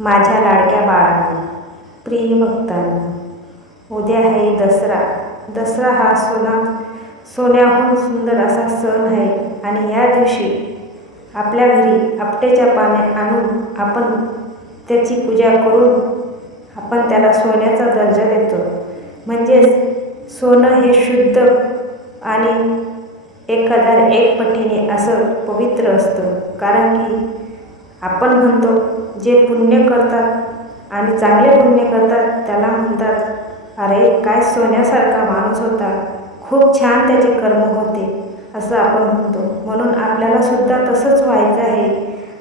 माझ्या लाडक्या बाळांनो, प्रिय भक्तांनो, उद्या आहे दसरा. दसरा हा सोन्याहून सुंदर असा सण आहे आणि या दिवशी आपल्या घरी आपट्याच्या पाने आणून आपण त्याची पूजा करून आपण त्याला सोन्याचा दर्जा देतो. म्हणजेच सोनं हे शुद्ध आणि 1001 पटीने असं पवित्र असतं. कारण की आपण म्हणतो जे पुण्य करतात आणि चांगले पुण्य करतात त्याला म्हणतात, अरे काय सोन्यासारखा माणूस होता, खूप छान त्याचे कर्म होते असं आपण म्हणतो. म्हणून आपल्याला सुद्धा तसंच व्हायचं आहे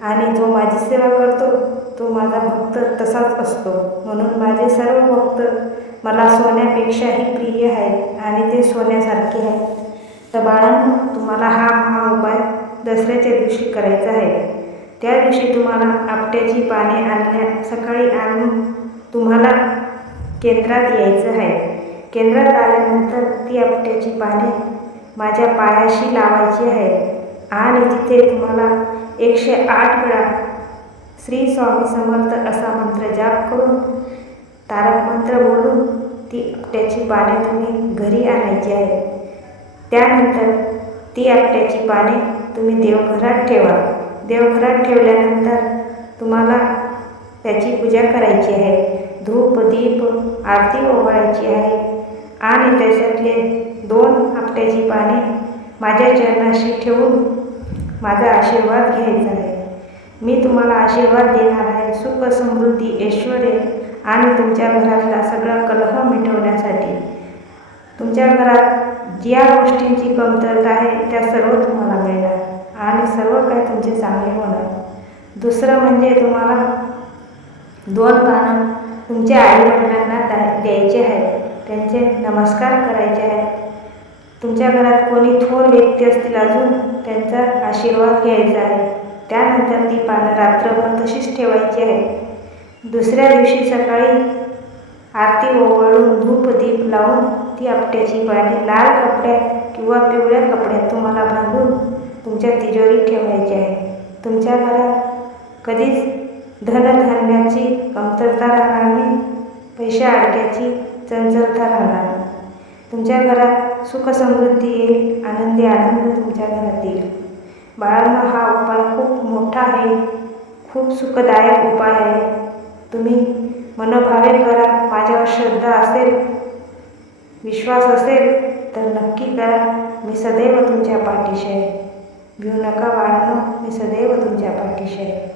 आणि जो माझी सेवा करतो तो माझा भक्त तसाच असतो. म्हणून माझे सर्व भक्त मला सोन्यापेक्षाही प्रिय आहेत आणि ते सोन्यासारखे आहेत. तर बाळांनो, तुम्हाला हा महाउपाय दसऱ्याच्या दिवशी करायचा आहे. त्या दिवशी तुम्हाला आपट्याची पाने सकाळी आणून तुम्हाला केंद्रात यायचं आहे. केंद्रात आल्यानंतर ती आपट्याची पाने माझ्या पायाशी लावायची आहेत आणि तिथे तुम्हाला 108 वेळा श्री स्वामी समर्थ असा मंत्र जाप करून तारक मंत्र बोलून ती आपट्याची पाने तुम्ही घरी आणायची आहे. त्यानंतर ती आपट्याची पाने तुम्ही देवघरात ठेवा. देवघरात ठेवल्यानंतर तुम्हाला त्याची पूजा करायची आहे. धूप दीप आरती ओवाळायची आहे आणि त्याच्यातले 2 आपट्याची पाने माझ्या चरणाशी ठेवून माझा आशीर्वाद घ्यायचा आहे. मी तुम्हाला आशीर्वाद देणार आहे सुख समृद्धी ऐश्वर्य आणि तुमच्या घरातला सगळा कलह मिटवण्यासाठी. तुमच्या घरात ज्या गोष्टींची कमतरता आहे त्या सर्व तुम्हाला मिळणार आणि सर्व काही तुमचे चांगले होणार. दुसरं म्हणजे तुम्हाला 2 पानं तुमच्या आईवडिलांना द्यायचे आहेत, त्यांचे नमस्कार करायचे आहेत. तुमच्या घरात कोणी थोर व्यक्ती असतील अजून त्यांचा आशीर्वाद घ्यायचा आहे. त्यानंतर ती पानं रात्रभर तशीच ठेवायची आहे. दुसऱ्या दिवशी सकाळी आरती ओवाळून धूप दीप लावून ती आपट्याची पाने लाल कपड्यात किंवा पिवळ्या कपड्यात तुम्हाला बांधून तुमच्या तिजोरीत ठेवायची आहे. तुमच्या घरात कधीच धनधान्याची कमतरता राहणार नाही, पैशा अडक्याची चंचलता राहणार नाही. तुमच्या घरात सुख समृद्धी येईल, आनंदी आनंद तुमच्या घरात येईल. बाळांनो, हा उपाय खूप मोठा आहे, खूप सुखदायक उपाय आहे. तुम्ही मनोभावे करा. माझ्यावर श्रद्धा असेल, विश्वास असेल तर नक्की करा. मी सदैव तुमच्या पाठीशी आहे. भिऊ नका बाळांनो, मी सदैव तुमच्या पाठीशी आहे.